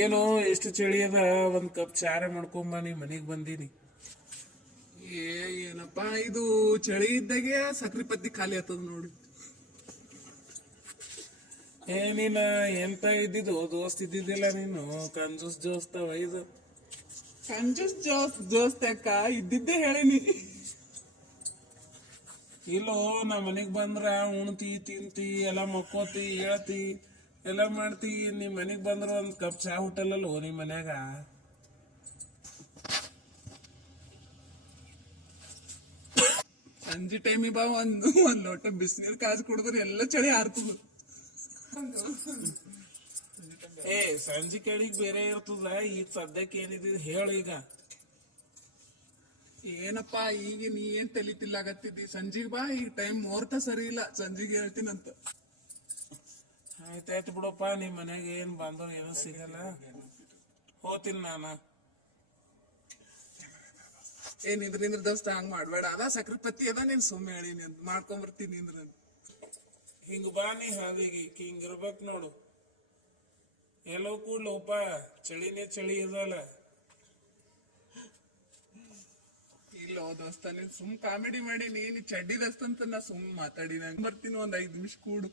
ಏನು ಎಷ್ಟು ಚಳಿ ಅದ, ಒಂದ್ ಕಪ್ ಚಾರ ಮಾಡ್ಕೊಂಬ, ನೀ ಮನಿಗ್ ಬಂದೀನಿ. ಏನಪ್ಪಾ ಇದು ಚಳಿ ಇದ್ದಾಗೆ ಸಕ್ರಿ ಪತ್ತಿ ಖಾಲಿ ಆಗ್ತದ ನೋಡು. ನೀನ ಎಂತ ಇದ್ದಿದ್ದು ದೋಸ್ತ್ ಇದ್ದಿದ್ದಿಲ್ಲ ನೀನು, ಕಂಜೂಸ್ ದೋಸ್ತ ಇದು. ಕಂಜೂಸ್ ದೋಸ್ತ ಅಕ್ಕ ಇದ್ದಿದ್ದೆ ಹೇಳಿನಿ. ಇಲ್ಲೋ ನಾ ಮನಿಗ್ ಬಂದ್ರ ಉಣ್ತಿ ತಿಂತಿ ಎಲ್ಲ ಮಕ್ಕೋತಿ ಹೇಳ್ತಿ ಎಲ್ಲ ಮಾಡ್ತಿ. ನೀ ಮನಿಗ್ ಬಂದ್ರ ಒಂದ್ ಕಪ್ ಚಾ ಹುಟ್ಟಲ್ಲೋ ನಿಮ್ ಮನ್ಯಾಗ. ಸಂಜೆ ಟೈಮಿಗೆ ಬಾ, ಒಂದ್ ಲೋಟ ಬಿಸಿನೀರ್ ಕಾಜ್ ಕುಡಿದ್ರೆ ಎಲ್ಲ ಚಳಿ ಆರ್ತದ. ಸಂಜೆ ಕಡೆಗ್ ಬೇರೆ ಇರ್ತದ, ಈಗ ಸದ್ಯಕ್ಕೆ ಏನಿದೆ ಹೇಳ ಈಗ. ಏನಪ್ಪಾ ಈಗ ನೀ ಏನ್ ತಲಿತಿಲ್ಲಾಗತ್ತಿದ್ದಿ? ಸಂಜಿಗ್ ಬಾ, ಈಗ ಟೈಮ್ ಮುಹೂರ್ತ ಸರಿ ಇಲ್ಲ, ಸಂಜಿಗೆ ಹೇಳ್ತೀನಂತ. ಆಯ್ತಾಯ್ತು ಬಿಡಪ್ಪ, ನಿಮ್ ಮನ್ಯಾಗ ಏನ್ ಬಂದವ್ ಏನೋ ಸಿಗಲ್ಲ, ಹೋಗ್ತೀನಿ ನಾನ. ನಿಂದ್ರ ದೋಸ್ತ ಹಂಗ್ ಮಾಡ್ಬೇಡ, ಅದ ಸಕ್ರೆ ಪತ್ತಿ ಅದ, ನೀನ್ ಸುಮ್ಮನೆ ಹೇಳಿನಿ ಅಂತ ಮಾಡ್ಕೊಂಬರ್ತೀನಿ ಅಂದ್ರ. ಹಿಂಗ ಬಾ ನೀ ಹಾದಿಗೆ ಹಿಂಗಿರ್ಬೇಕ್ ನೋಡು. ಎಲ್ಲೋ ಕೂಡ್ಲೋಪ, ಚಳಿನೇ ಚಳಿ ಇದಲ್ಲ. ಇಲ್ಲ ದೋಸ್ತ, ನೀನ್ ಸುಮ್ ಕಾಮಿಡಿ ಮಾಡಿ ನೀನ್ ಚಡ್ಡಿ ದೋಸ್ತ ಅಂತ ನಾ ಸುಮ್ ಮಾತಾಡಿ, ನಂಗೆ ಬರ್ತೀನಿ ಒಂದ್ 5 ನಿಮಿಷ ಕೂಡು.